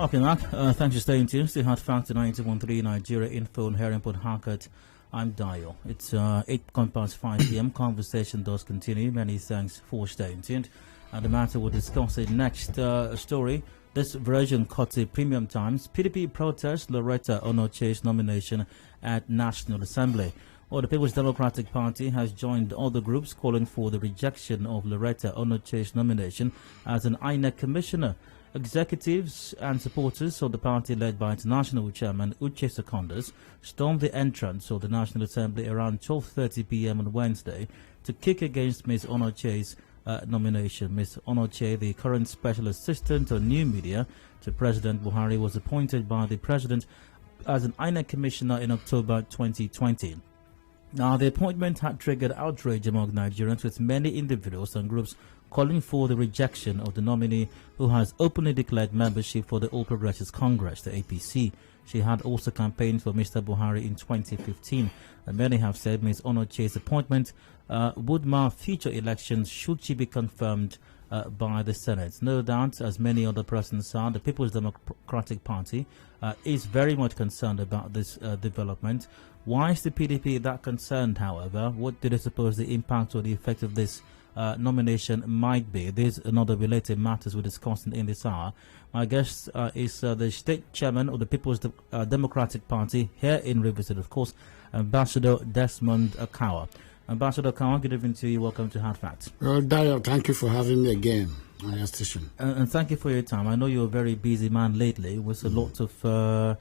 Okay, Mark. Thanks for staying tuned. Still Hard Factor 91.3 Nigeria Info and Hearing Port Harcourt. I'm Dio. It's 5 p.m. Conversation does continue. Many thanks for staying tuned. And the matter we'll discuss in next story. This version caught the Premium Times. PDP protests Lauretta Onochie's nomination at National Assembly. Well, the People's Democratic Party has joined other groups calling for the rejection of Lauretta Onochie's nomination as an INEC commissioner. Executives and supporters of the party led by International Chairman Uche Secondas stormed the entrance of the National Assembly around 12:30 p.m. on Wednesday to kick against Ms. Onochie's nomination. Ms. Onochie, the current Special Assistant on New Media to President Buhari, was appointed by the President as an INEC Commissioner in October 2020. Now, the appointment had triggered outrage among Nigerians, with many individuals and groups calling for the rejection of the nominee who has openly declared membership for the All Progressives Congress, the APC. She had also campaigned for Mr. Buhari in 2015, and many have said Ms. Onochie's appointment would mar future elections should she be confirmed by the Senate. No doubt, as many other persons are, the People's Democratic Party is very much concerned about this development. Why is the PDP that concerned, however? What do they suppose the impact or the effect of this nomination might be? These and other related matters we're discussing in this hour. My guest is the state chairman of the People's Democratic Party here in Rivers, of course, Ambassador Desmond Akawor. Ambassador Akawor, good evening to you. Welcome to Hard Facts. Well, Dio, thank you for having me again on your station. And thank you for your time. I know you're a very busy man lately with a lot of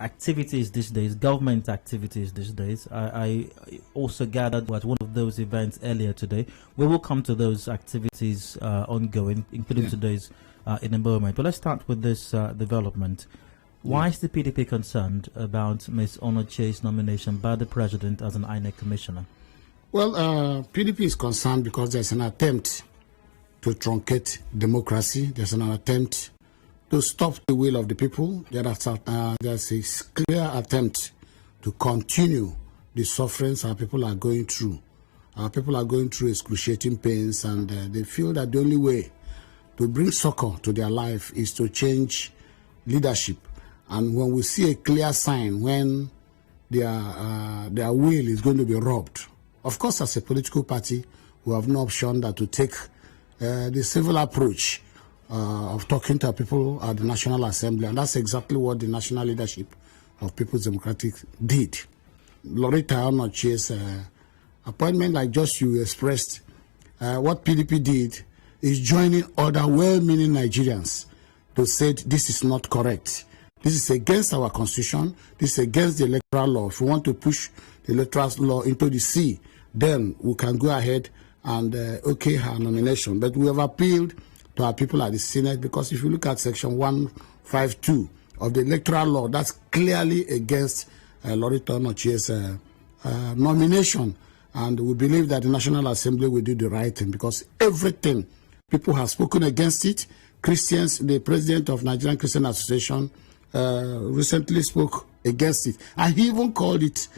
activities these days, government activities these days. I also gathered at one of those events earlier today. We will come to those activities ongoing, including today's in a moment. But let's start with this development. Why is the PDP concerned about Ms. Onochie's nomination by the President as an INEC Commissioner? Well, PDP is concerned because there's an attempt to truncate democracy. There's an attempt to stop the will of the people. There's a clear attempt to continue the sufferings our people are going through. Our people are going through excruciating pains, and they feel that the only way to bring succor to their life is to change leadership. And when we see a clear sign when their will is going to be robbed, of course, as a political party, we have no option than to take the civil approach of talking to people at the National Assembly, and that's exactly what the national leadership of People's Democratic did. Lauretta Onochie's appointment, like just you expressed, what PDP did is joining other well-meaning Nigerians to say this is not correct. This is against our constitution. This is against the electoral law. If we want to push the electoral law into the sea, then we can go ahead and okay her nomination. But we have appealed to our people at the Senate, because if you look at Section 152 of the electoral law, that's clearly against Lauretta Onochie's nomination. And we believe that the National Assembly will do the right thing, because everything, people have spoken against it. Christians, the president of Nigerian Christian Association, recently spoke against it. And he even called it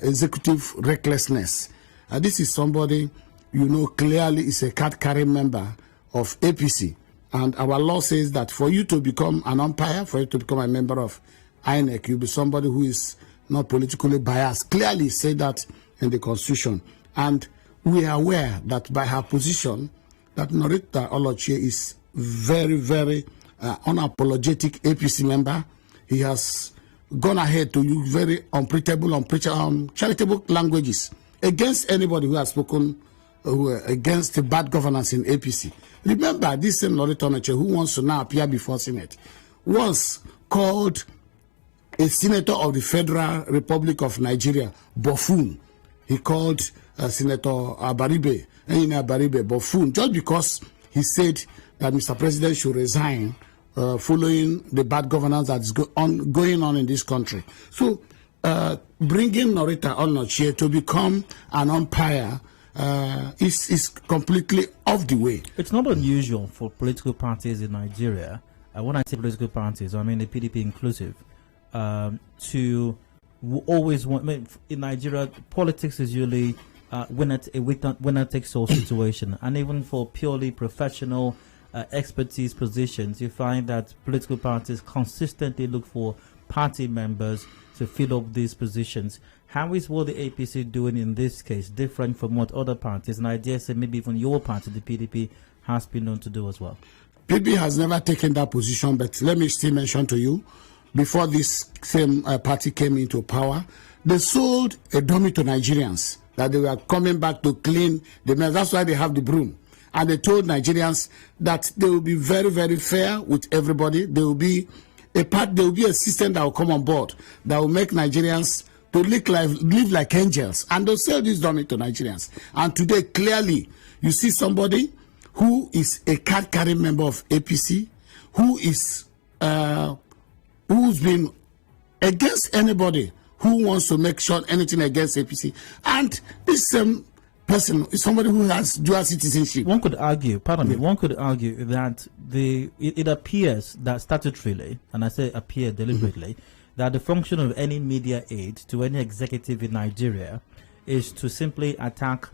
executive recklessness. This is somebody, you know, clearly is a card-carrying member of APC. And our law says that for you to become an umpire, for you to become a member of INEC, you'll be somebody who is not politically biased. Clearly say that in the Constitution. And we are aware that by her position, that Lauretta Onochie is very, very unapologetic APC member. He has gone ahead to use very charitable languages against anybody who has spoken against the bad governance in APC. Remember, this same Lauretta Onochie, who wants to now appear before Senate, was called a senator of the Federal Republic of Nigeria buffoon. He called Senator Abaribe buffoon, just because he said that Mr. President should resign following the bad governance that is going on in this country. So bringing Lauretta Onochie to become an umpire is completely off the way. It's not unusual for political parties in Nigeria, when I say political parties, I mean the PDP inclusive, to always want, I mean, in Nigeria, politics is usually winner takes all situation, and even for purely professional expertise positions, you find that political parties consistently look for party members to fill up these positions. How is what the APC doing in this case different from what other parties, and I dare say maybe even your party, the PDP, has been known to do as well? PDP has never taken that position, but let me still mention to you, before this same party came into power, they sold a dummy to Nigerians that they were coming back to clean the mess. That's why they have the broom. And they told Nigerians that they will be very, very fair with everybody. There will be a system that will come on board that will make Nigerians to live like angels. And they'll sell this dummy to Nigerians. And today, clearly, you see somebody who is a card-carrying member of APC, who is who's been against anybody who wants to make sure anything against APC. And this same person is somebody who has dual citizenship. One could argue, pardon me, one could argue that it appears that statutorily, and I say appear deliberately, that the function of any media aid to any executive in Nigeria is to simply attack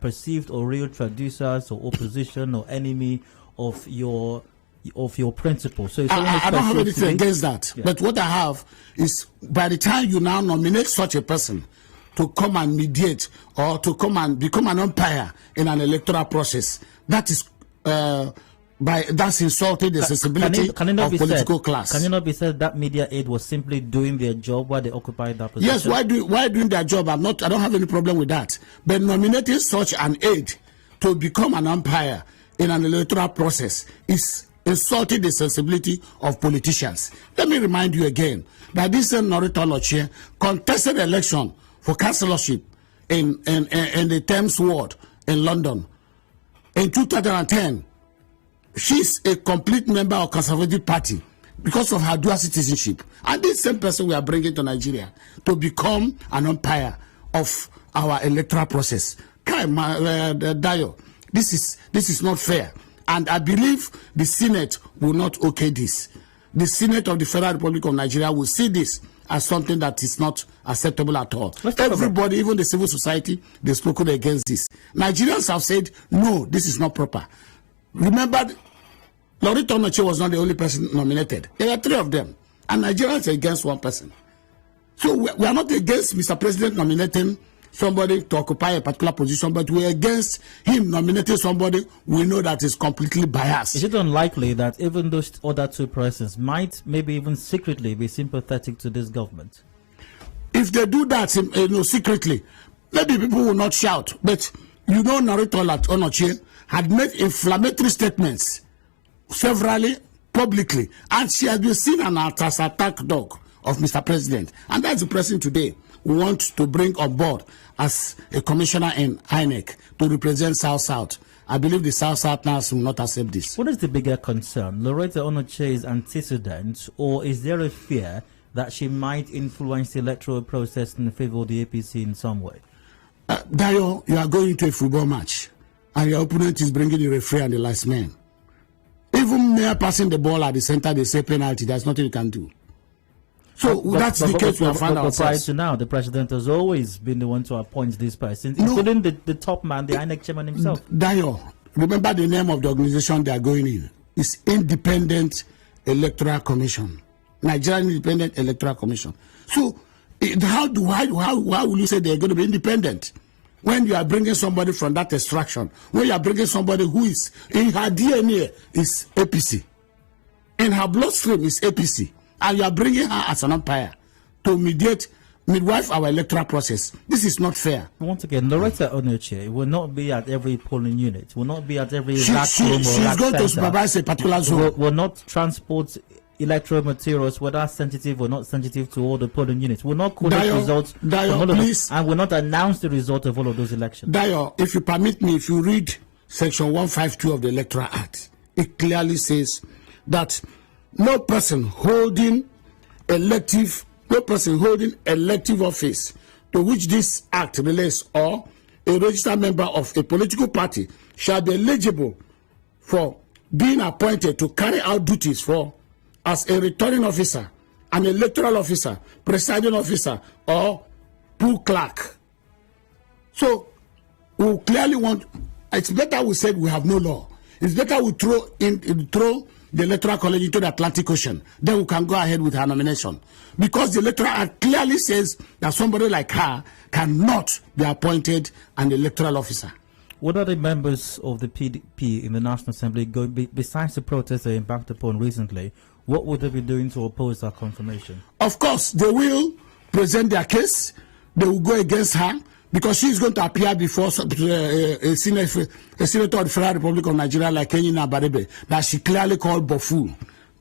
perceived or real traducers or opposition or enemy of your principles. So I don't have anything against that. Yeah. But what I have is, by the time you now nominate such a person to come and mediate or to come and become an umpire in an electoral process, that is that's insulting the sensibility of political class. Can it not be said that media aid was simply doing their job while they occupied that position? Yes, why doing their job? I don't have any problem with that. But nominating such an aide to become an umpire in an electoral process is insulting the sensibility of politicians. Let me remind you again that this Lauretta Onochie contested election for councillorship in the Thames ward in London in 2010. She's a complete member of Conservative Party because of her dual citizenship. And this same person we are bringing to Nigeria to become an umpire of our electoral process. Dayo, this is not fair. And I believe the Senate will not okay this. The Senate of the Federal Republic of Nigeria will see this as something that is not acceptable at all. Everybody, even the civil society, they've spoken against this. Nigerians have said, no, this is not proper. Remember, Lauretta Onochie was not the only person nominated. There were 3 of them. And Nigerians are against one person. So we are not against Mr. President nominating somebody to occupy a particular position, but we're against him nominating somebody we know that is completely biased. Is it unlikely that even those other 2 persons might maybe even secretly be sympathetic to this government? If they do that secretly, maybe people will not shout. But Lauretta Onochie had made inflammatory statements severally, publicly, and she has been seen as an attack dog of Mr. President. And that's the president today we want to bring on board as a commissioner in INEC to represent South-South. I believe the South-Southerners will not accept this. What is the bigger concern? Lauretta Onochie's antecedents, or is there a fear that she might influence the electoral process in favor of the APC in some way? Dayo, you are going to a football match, and your opponent is bringing the referee and the last man. Even mere passing the ball at the center, they say penalty. There's nothing you can do. So that's the case we have found ourselves. Prior to now, the president has always been the one to appoint this person, including the top man, the INEC chairman himself. Dayo, remember the name of the organization they are going in. It's Independent Electoral Commission. Nigerian Independent Electoral Commission. So why will you say they're going to be independent? When you are bringing somebody from that extraction, when you are bringing somebody who is, in her DNA is APC, in her bloodstream is APC, and you are bringing her as an umpire to midwife our electoral process. This is not fair. Once again, Lauretta Onochie will not be at every polling unit, will not be at every she's going to supervise a particular zone. Will not transport electoral materials, whether sensitive or not sensitive, to all the polling units. Will not collect results and will not announce the result of all of those elections. Dayo, if you permit me, if you read Section 152 of the Electoral Act, it clearly says that no person holding elective office to which this act relates or a registered member of a political party shall be eligible for being appointed to carry out duties as a returning officer, an electoral officer, presiding officer, or pool clerk. So we clearly want, it's better we said we have no law. It's better we throw the Electoral College into the Atlantic Ocean. Then we can go ahead with her nomination. Because the Electoral Act clearly says that somebody like her cannot be appointed an electoral officer. What are the members of the PDP in the National Assembly going, besides the protests they embarked upon recently, what would they be doing to oppose that confirmation? Of course, they will present their case. They will go against her because she is going to appear before a senator of the Federal Republic of Nigeria like Kenyina Badebe that she clearly called Bofu.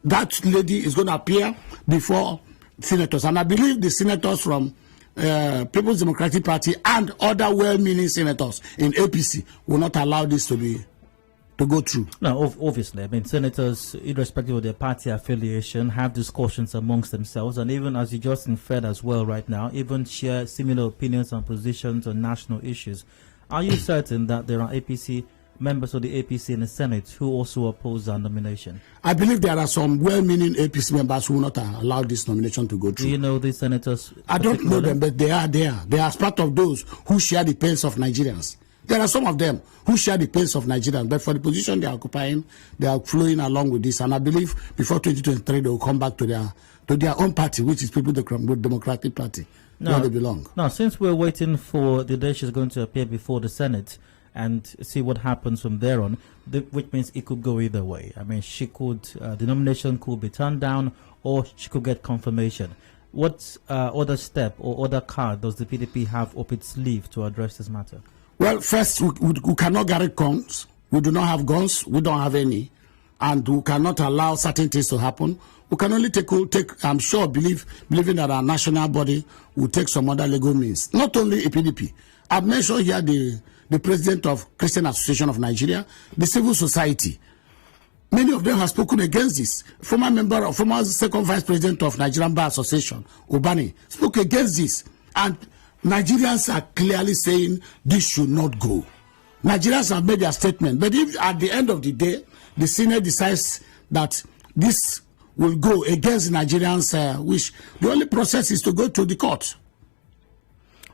That lady is going to appear before senators. And I believe the senators from People's Democratic Party and other well-meaning senators in APC will not allow this to go through. No, obviously. I mean, senators, irrespective of their party affiliation, have discussions amongst themselves, and even as you just inferred as well right now, even share similar opinions and positions on national issues. Are you certain that there are members of the APC in the Senate who also oppose our nomination? I believe there are some well-meaning APC members who will not allow this nomination to go through. Do you know these senators? I don't know them, but they are there. They are part of those who share the pains of Nigerians. There are some of them who share the pains of Nigerians, but for the position they are occupying, they are flowing along with this. And I believe before 2023, they will come back to their own party, which is People's Democratic Party, where they belong. Now, since we're waiting for the day she's going to appear before the Senate and see what happens from there on, which means it could go either way. I mean, she could, the nomination could be turned down, or she could get confirmation. What other step or other card does the PDP have up its sleeve to address this matter? Well, first, we cannot carry guns. We do not have guns. We don't have any. And we cannot allow certain things to happen. We can only take I'm sure, believing that our national body will take some other legal means. Not only a PDP. I've mentioned here the president of Christian Association of Nigeria, the civil society. Many of them have spoken against this. Former second vice president of Nigerian Bar Association, Obani, spoke against this. And Nigerians are clearly saying this should not go. Nigerians have made their statement. But if at the end of the day, the Senate decides that this will go against the Nigerians' wish, the only process is to go to the court.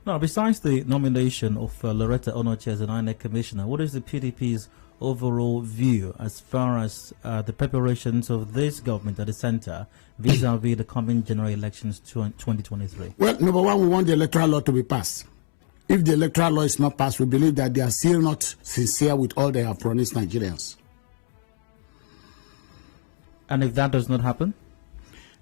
Now, besides the nomination of Lauretta Onochie as an INEC commissioner, what is the PDP's overall view as far as the preparations of this government at the center vis-a-vis the coming general elections 2023? Well, number one, we want the electoral law to be passed. If the electoral law is not passed, we believe that they are still not sincere with all they have promised Nigerians. And if that does not happen?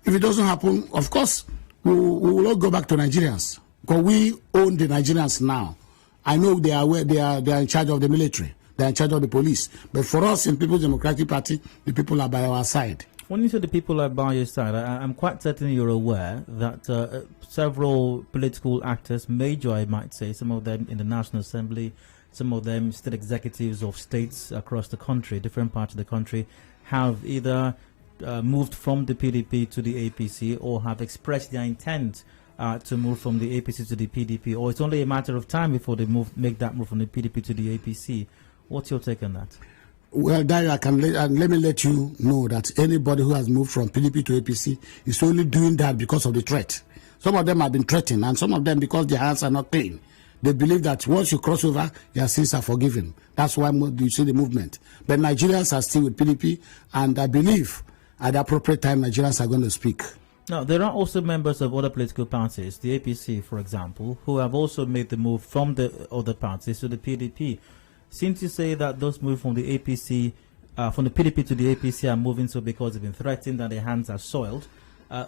If it doesn't happen, of course, we will all go back to Nigerians. Because we own the Nigerians now. I know they are in charge of the military. They are in charge of the police. But for us in People's Democratic Party, the people are by our side. When you say the people are by your side, I'm quite certain you're aware that several political actors, major I might say, some of them in the National Assembly, some of them state executives of states across the country, different parts of the country, have either moved from the PDP to the APC or have expressed their intent to move from the APC to the PDP, or it's only a matter of time before they make that move from the PDP to the APC. What's your take on that? Well, Dario, let me let you know that anybody who has moved from PDP to APC is only doing that because of the threat. Some of them have been threatened, and some of them because their hands are not clean. They believe that once you cross over, your sins are forgiven. That's why you see the movement. But Nigerians are still with PDP, and I believe at the appropriate time, Nigerians are going to speak. Now, there are also members of other political parties, the APC, for example, who have also made the move from the other parties to the PDP. Since you say that those move from the APC, from the PDP to the APC are moving so because they've been threatened and their hands are soiled,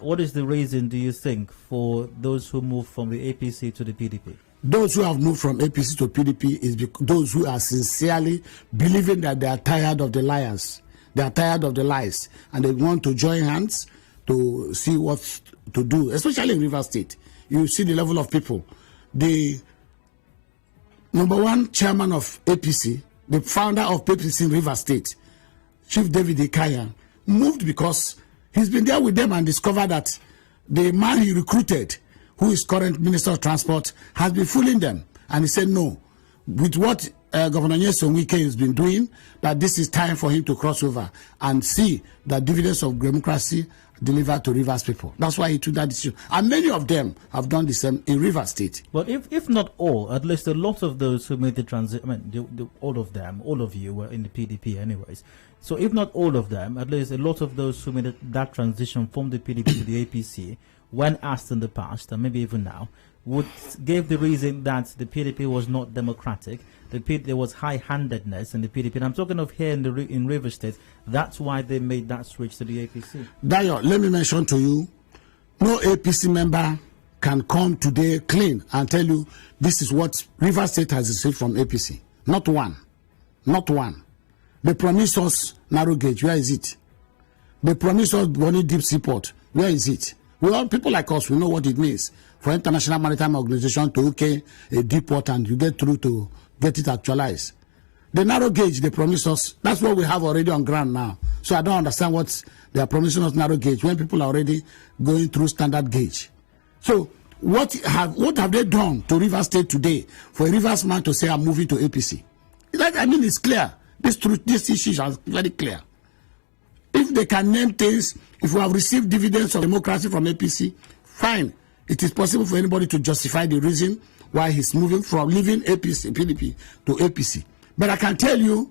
what is the reason, do you think, for those who move from the APC to the PDP? Those who have moved from APC to PDP is those who are sincerely believing that they are tired of the liars. They are tired of the lies, and they want to join hands to see what to do, especially in River State. You see the level of people. The number one chairman of APC, the founder of APC in River State, Chief David Ikaya, moved because he's been there with them and discovered that the man he recruited, who is current Minister of Transport, has been fooling them. And he said no. With what Governor Nyesom Wike has been doing, that this is time for him to cross over and see the dividends of democracy deliver to Rivers people. That's why he took that decision. And many of them have done the same in Rivers State. But if not all, at least a lot of those who made the transition, I mean, all of them, all of you were in the PDP anyways. So if not all of them, at least a lot of those who made that transition from the PDP to the APC, when asked in the past, and maybe even now, gave the reason that the PDP was not democratic. There was high-handedness in the PDP. And I'm talking of here in Rivers State. That's why they made that switch to the APC. Dayo, let me mention to you, no APC member can come today clean and tell you this is what Rivers State has received from APC. Not one. Not one. They promised us narrow gauge. Where is it? They promised us Bonny Deep Seaport. Where is it? We all people like us, we know what it means for International Maritime Organization to okay a deep port and you get through to get it actualized. The narrow gauge they promised us, that's what we have already on ground now. So I don't understand what they are promising us narrow gauge when people are already going through standard gauge. So what have they done to Rivers State today for a Rivers man to say I'm moving to APC? I mean, it's clear. These issues are very clear. If they can name things, if we have received dividends of democracy from APC, fine. It is possible for anybody to justify the reason why he's moving from leaving APC, PDP to APC. But I can tell you,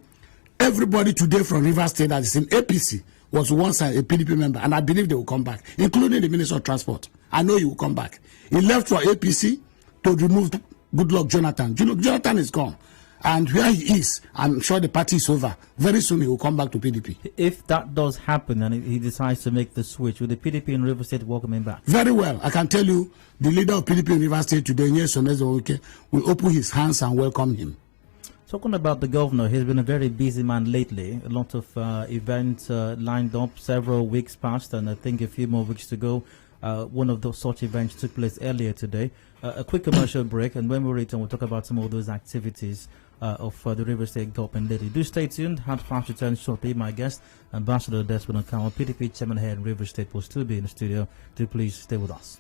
everybody today from Rivers State that is in APC was once a PDP member, and I believe they will come back, including the Minister of Transport. I know he will come back. He left for APC to remove Goodluck Jonathan. Jonathan is gone. And where he is, I'm sure the party is over. Very soon he will come back to PDP. If that does happen and he decides to make the switch, will the PDP in Rivers State welcome him back? Very well. I can tell you, the leader of PDP in Rivers State today, will open his hands and welcome him. Talking about the governor, he's been a very busy man lately. A lot of events lined up, several weeks past, and I think a few more weeks to go. One of those such events took place earlier today. A quick commercial break, and when we return, we'll talk about some of those activities of the Rivers State government lately. Do stay tuned. Have fast return shortly. My guest, Ambassador Desmond Akawor, PDP chairman here in Rivers State, will still be in the studio. Do please stay with us.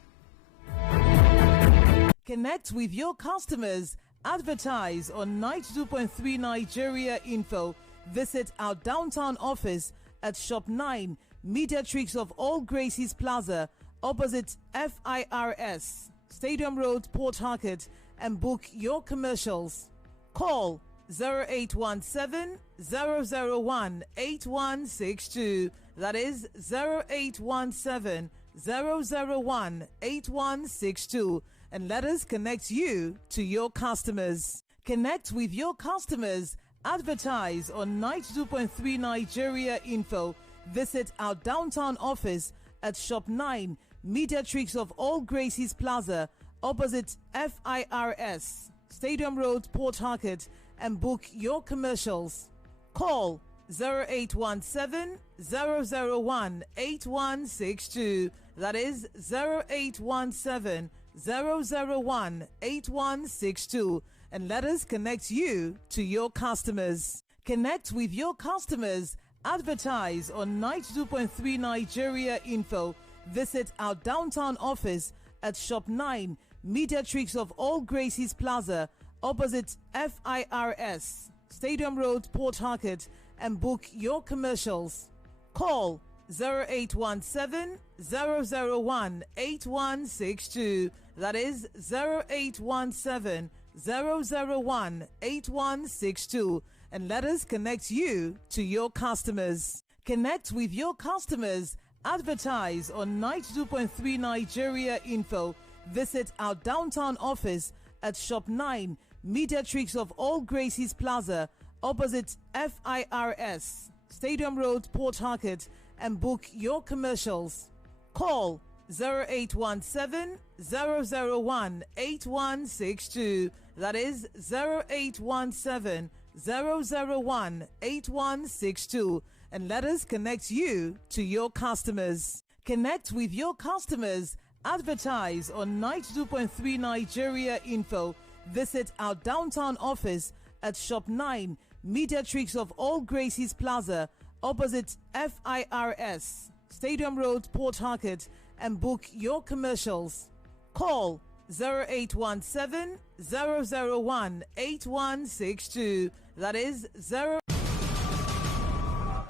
Connect with your customers. Advertise on 92.3 Nigeria Info. Visit our downtown office at Shop 9, Mediatrix of All Gracies Plaza, opposite FIRS, Stadium Road, Port Harcourt, and book your commercials. Call 0817 001 8162. That is 0817 001 8162. And let us connect you to your customers. Connect with your customers. Advertise on 92.3 Nigeria Info. Visit our downtown office at Shop 9, Mediatrix of All Gracies Plaza, opposite FIRS, Stadium Road, Port Harcourt, and book your commercials. Call 0817 001 8162. That is 0817 001 8162. And let us connect you to your customers. Connect with your customers. Advertise on 92.3 Nigeria Info. Visit our downtown office at Shop 9, Mediatrix of All Gracies Plaza, opposite FIRS, Stadium Road, Port Harcourt, and book your commercials. Call 0817 001 8162. That is 0817 001 8162. And let us connect you to your customers. Connect with your customers. Advertise on 92.3 Nigeria Info. Visit our downtown office at Shop 9, Mediatrix of All Gracies Plaza, opposite FIRS, Stadium Road, Port Harcourt, and book your commercials. Call 0817 001 8162. That is 0817 001 8162. And let us connect you to your customers. Connect with your customers. Advertise on 92.3 Nigeria Info. Visit our downtown office at Shop 9, Mediatrix of All Gracies Plaza, opposite FIRS, Stadium Road, Port Harcourt, and book your commercials. Call 0817 001 8162. That is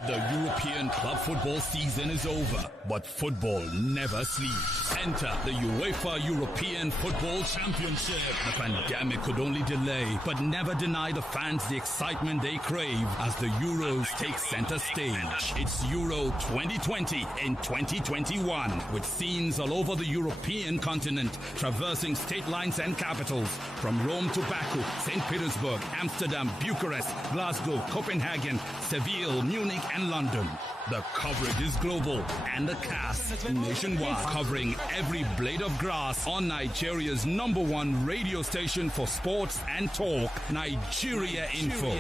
The European club football season is over, but football never sleeps. Enter the UEFA European Football Championship. The pandemic could only delay, but never deny the fans the excitement they crave as the Euros take center stage. It's Euro 2020 in 2021, with scenes all over the European continent, traversing state lines and capitals, from Rome to Baku, St. Petersburg, Amsterdam, Bucharest, Glasgow, Copenhagen, Seville, Munich, and London. The coverage is global and the cast nationwide, covering every blade of grass on Nigeria's #1 radio station for sports and talk, Nigeria Info.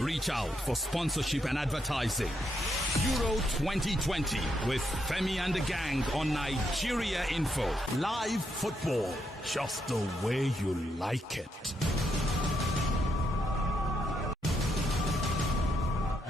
Reach out for sponsorship and advertising. Euro 2020 with Femi and the gang on Nigeria Info. Live football, just the way you like it.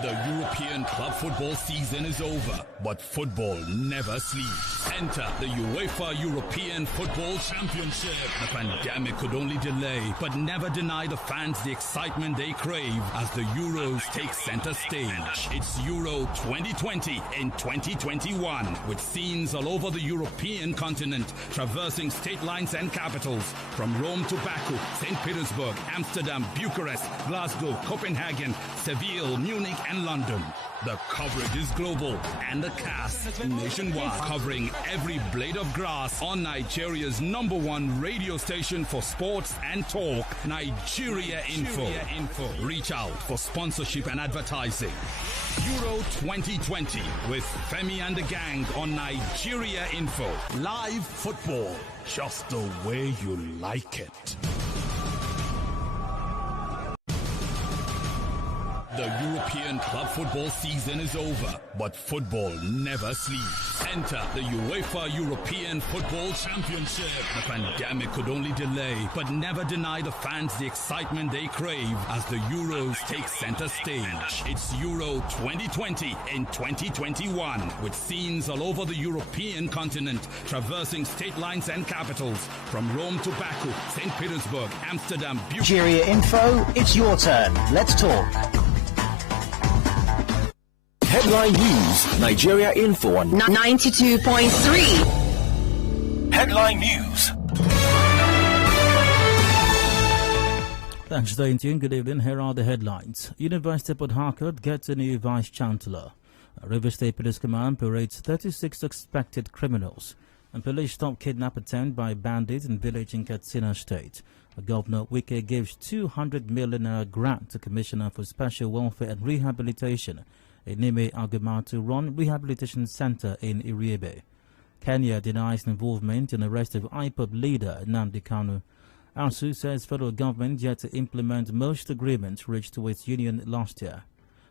The European club football season is over, but football never sleeps. Enter the UEFA European Football Championship. The pandemic could only delay, but never deny the fans the excitement they crave as the Euros take center stage. It's Euro 2020 in 2021, with scenes all over the European continent, traversing state lines and capitals, from Rome to Baku, St. Petersburg, Amsterdam, Bucharest, Glasgow, Copenhagen, Seville, Munich, and London. The coverage is global and the cast nationwide, covering every blade of grass on Nigeria's #1 radio station for sports and talk, Nigeria Info. Reach out for sponsorship and advertising. Euro 2020 with Femi and the gang on Nigeria Info. Live football, just the way you like it. The European club football season is over, but football never sleeps. Enter the UEFA European Football Championship. The pandemic could only delay, but never deny the fans the excitement they crave as the Euros take center stage. It's Euro 2020 in 2021, with scenes all over the European continent, traversing state lines and capitals, from Rome to Baku, St. Petersburg, Amsterdam, Nigeria Info, it's your turn. Let's talk. Headline News, Nigeria Info on 92.3. Headline News. Thanks for staying tuned. Good evening. Here are the headlines. University of Port Harcourt gets a new Vice-Chancellor. River State Police Command parades 36 suspected criminals. And police stop kidnap attempt by bandits in village in Katsina State. Governor Wike gives 200 million grant to Commissioner for Special Welfare and Rehabilitation Nime Aguma to run rehabilitation center in Iriebe. Kenya denies involvement in the arrest of IPOB leader Nnamdi Kanu. ASU says federal government yet to implement most agreements reached with union last year.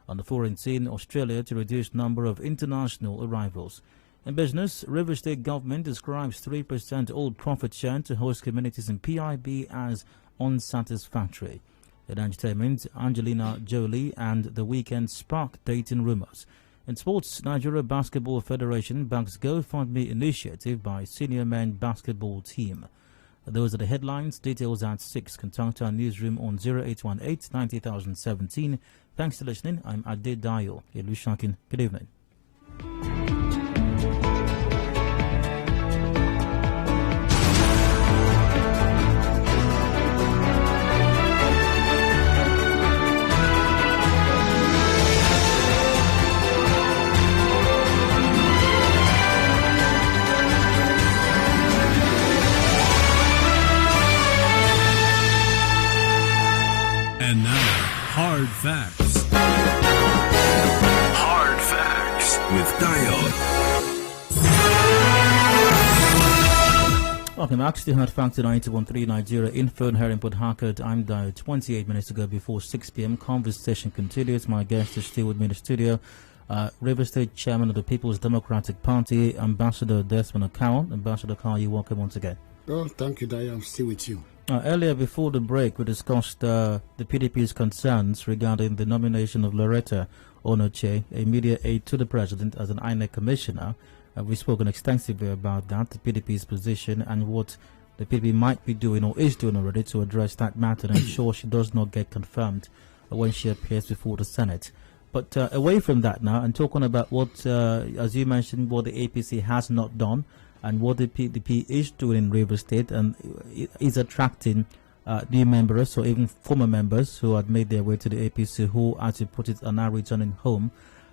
On the foreign scene, Australia to reduce number of international arrivals. In business, River State government describes 3% old profit share to host communities in PIB as unsatisfactory. In entertainment, Angelina Jolie and The Weeknd spark dating rumors. In sports, Nigeria Basketball Federation backs GoFundMe initiative by senior men basketball team. Those are the headlines. Details at 6. Contact our newsroom on 0818 90017. Thanks for listening. I'm Adedayo Elusakin. Good evening. And now, Hard Facts. Hard Facts with Dio. Welcome back to the Hard Facts at 91.3 Nigeria Info here in Port Harcourt. I'm Dio. 28 minutes to go before 6 p.m. Conversation continues. My guest is still with me in the studio. River State Chairman of the People's Democratic Party, Ambassador Desmond Akawor. Ambassador Akawor, you're welcome once again. Oh, thank you, Dio. I'm still with you. Earlier, before the break, we discussed the PDP's concerns regarding the nomination of Lauretta Onochie, a media aide to the president, as an INEC commissioner. We've spoken extensively about that, the PDP's position, and what the PDP might be doing or is doing already to address that matter and ensure she does not get confirmed when she appears before the Senate. But away from that now, and talking about what, as you mentioned, what the APC has not done and what the PDP is doing in Rivers State, and is attracting new members or even former members who had made their way to the APC who, as you put it, are now returning home.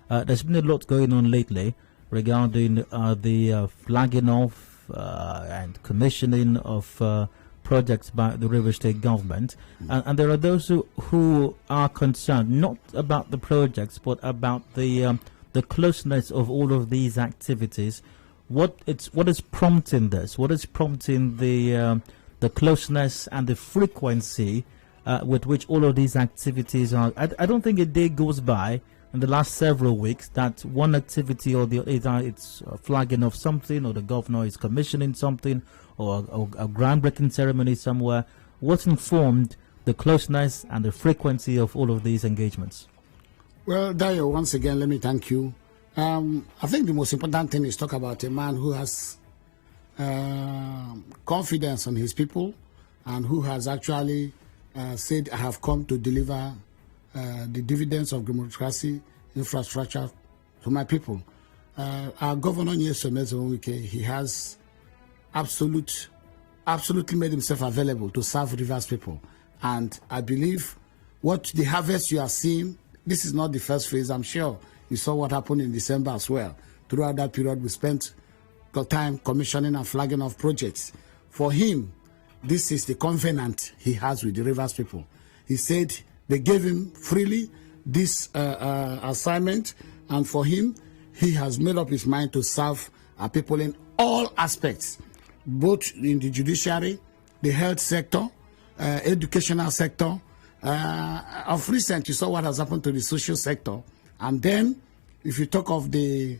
There's been a lot going on lately regarding the flagging off and commissioning of projects by the Rivers State government. And there are those who are concerned not about the projects but about the closeness of all of these activities. What is prompting this? What is prompting the closeness and the frequency with which all of these activities are? I don't think a day goes by in the last several weeks that one activity or the other, it's flagging of something, or the governor is commissioning something, or a groundbreaking ceremony somewhere. What informed the closeness and the frequency of all of these engagements? Well, Dayo, once again, let me thank you. I think the most important thing is talk about a man who has confidence on his people and who has actually said, I have come to deliver the dividends of democracy infrastructure to my people. Our governor, he has absolutely made himself available to serve Rivers people. And I believe what the harvest you are seeing, this is not the first phase. I'm sure you saw what happened in December as well. Throughout that period, we spent time commissioning and flagging of projects. For him, this is the covenant he has with the Rivers people. He said they gave him freely this assignment, and for him, he has made up his mind to serve our people in all aspects, both in the judiciary, the health sector, educational sector. Of recent, you saw what has happened to the social sector. And then, if you talk of the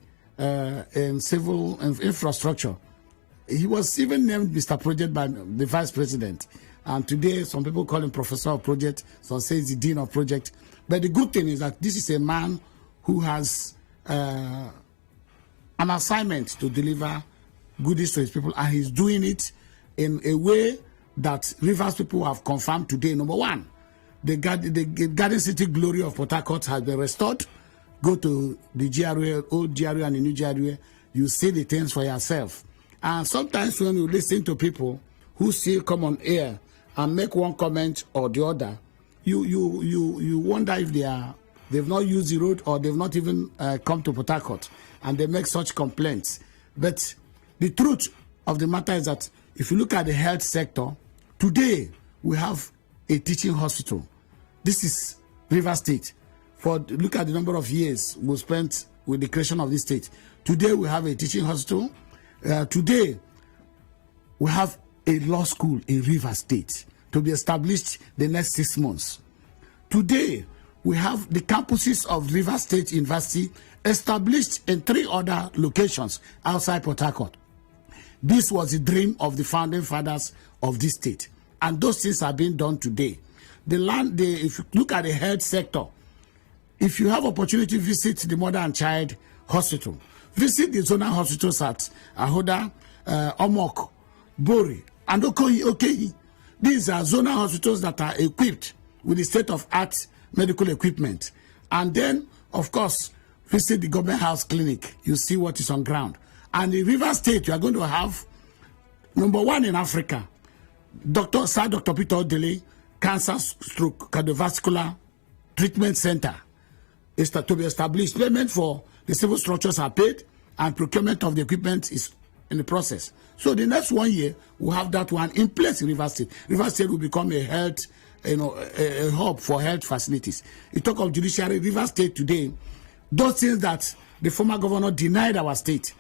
civil infrastructure, he was even named Mr. Project by the Vice President. And today, some people call him Professor of Project, some say he's the Dean of Project. But the good thing is that this is a man who has an assignment to deliver goodies to his people, and he's doing it in a way that Rivers people have confirmed today. Number one, the Garden City glory of Port Harcourt has been restored. Go to the GRA, old GRA and the new GRA, you see the things for yourself. And sometimes when you listen to people who still come on air and make one comment or the other, you wonder if they've not used the road or they've not even come to Port Harcourt, and they make such complaints. But the truth of the matter is that if you look at the health sector, today we have a teaching hospital. This is Rivers State. Look at the number of years we spent with the creation of this state. Today we have a teaching hospital. Today we have a law school in Rivers State to be established the next 6 months. Today we have the campuses of Rivers State University established in 3 other locations outside Port Harcourt. This was the dream of the founding fathers of this state, and those things are being done today. If you look at the health sector, if you have opportunity to visit the Mother and Child Hospital, visit the zonal hospitals at Ahoda, Omok, Bori, and Okeyi. These are zonal hospitals that are equipped with the state-of-art medical equipment. And then, of course, visit the government house clinic. You see what is on ground. And in Rivers State, you are going to have number 1 in Africa, Sir Dr. Peter Odele Cancer Stroke Cardiovascular Treatment Center is to be established. Payment for the civil structures are paid, and procurement of the equipment is in the process. So the next 1 year, we'll have that one in place in Rivers State. Rivers State will become a health, a hub for health facilities. You talk of judiciary, Rivers State today, those things that the former governor denied our state.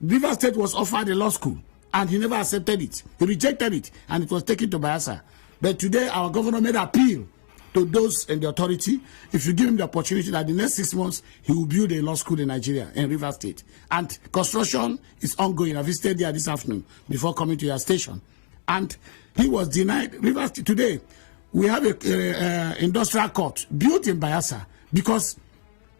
Rivers State was offered a law school, and he never accepted it. He rejected it, and it was taken to Bayelsa. But today, our governor made appeal to those in the authority. If you give him the opportunity that the next 6 months, he will build a law school in Nigeria, in Rivers State. And construction is ongoing. I visited there this afternoon before coming to your station. And he was denied. Rivers State, today, we have an industrial court built in Bayelsa because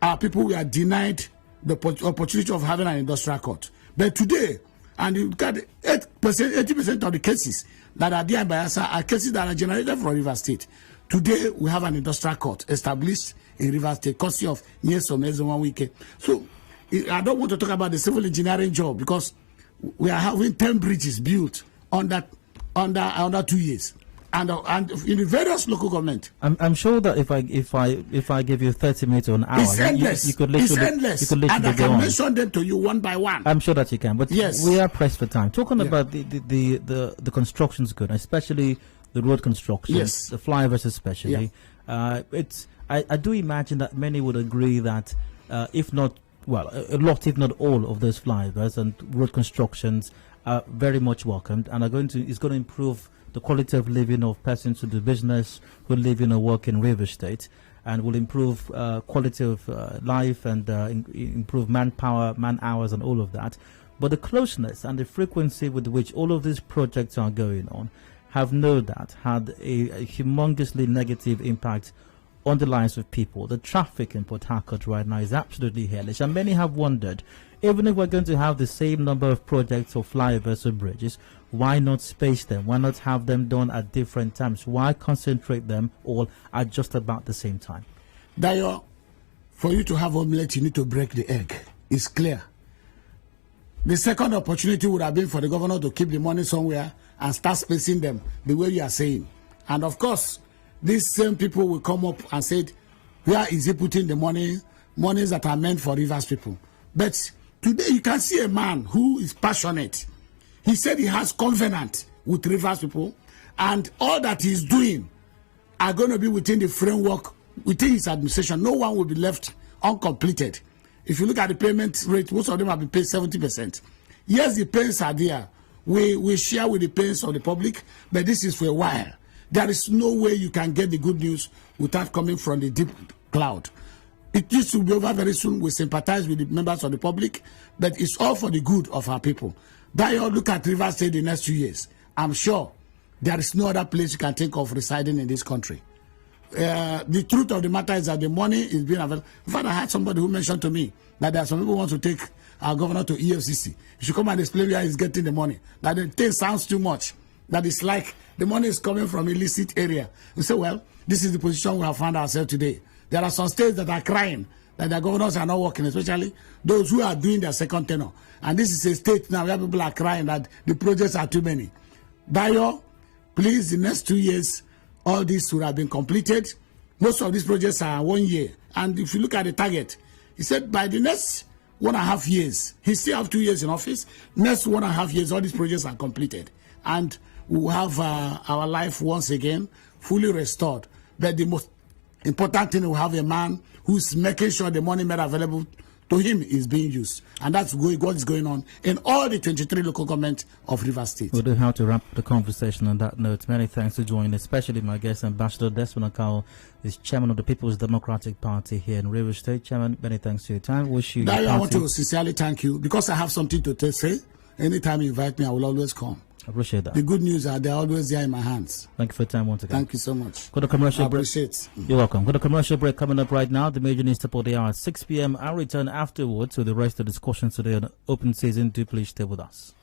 our people were denied the opportunity of having an industrial court. But today, and you got 80% of the cases that are there in Bayelsa are cases that are generated from Rivers State. Today, we have an industrial court established in Rivers State, courtesy of Nyesom 1 week. So I don't want to talk about the civil engineering job because we are having 10 bridges built under 2 years. And in the various local government, I'm sure that if I give you 30 minutes or an hour, it's endless. You could literally, it's endless. You could literally and I can go mention them to you one by one. I'm sure that you can, but yes, we are pressed for time. Talking about the construction's good, especially the road construction, yes, the flyovers especially. I do imagine that many would agree that if not, well, a lot, if not all, of those flyovers and road constructions are very much welcomed and is going to improve the quality of living of persons who do business, who live in or work in Rivers State, and will improve quality of life and improve manpower, man hours, and all of that. But the closeness and the frequency with which all of these projects are going on have no doubt had a humongously negative impact on the lives of people. The traffic in Port Harcourt right now is absolutely hellish, and many have wondered, even if we're going to have the same number of projects or flyovers or bridges, why not space them? Why not have them done at different times? Why concentrate them all at just about the same time? Dayo, for you to have omelette, you need to break the egg. It's clear. The second opportunity would have been for the governor to keep the money somewhere and start spacing them the way you are saying. And of course, these same people will come up and say, where is he putting the monies that are meant for Rivers people? But today you can see a man who is passionate. He said he has covenant with Rivers people, and all that he's doing are going to be within the framework, within his administration. No one will be left uncompleted. If you look at the payment rate, most of them have been paid 70%. Yes, the pains are there. We share with the pains of the public, but this is for a while. There is no way you can get the good news without coming from the deep cloud. It used to be over very soon. We sympathize with the members of the public, but it's all for the good of our people. Dayo, look at Rivers State the next 2 years. I'm sure there is no other place you can think of residing in this country. The truth of the matter is that the money is being available. In fact, I had somebody who mentioned to me that there are some people who want to take our governor to EFCC. You should come and explain where he's getting the money. That the thing sounds too much. That it's like the money is coming from illicit area. We say, well, this is the position we have found ourselves today. There are some states that are crying that their governors are not working, especially those who are doing their second tenure. And this is a state now where people are crying that the projects are too many. Dayo, please, the next 2 years, all this would have been completed. Most of these projects are 1 year. And if you look at the target, he said by the next 1.5 years, he still have 2 years in office. Next 1.5 years, all these projects are completed. And we will have our life once again fully restored. But the most important thing, we have a man who's making sure the money made available to him is being used. And that's what is going on in all the 23 local governments of Rivers State. We'll do how to wrap the conversation on that note. Many thanks for joining, especially my guest, Ambassador Desmond Akawor, is chairman of the People's Democratic Party here in Rivers State. Chairman, many thanks for your time. Wish you. Dayo, I want to sincerely thank you because I have something to say. Anytime you invite me, I will always come. I appreciate that. The good news are they're always there in my hands. Thank you for your time once again. Thank you so much. Got a commercial break. Appreciate. You're welcome. Got a commercial break coming up right now. The major news top of the hour at 6 p.m. I'll return afterwards with the rest of the discussions today on open season. Do please stay with us.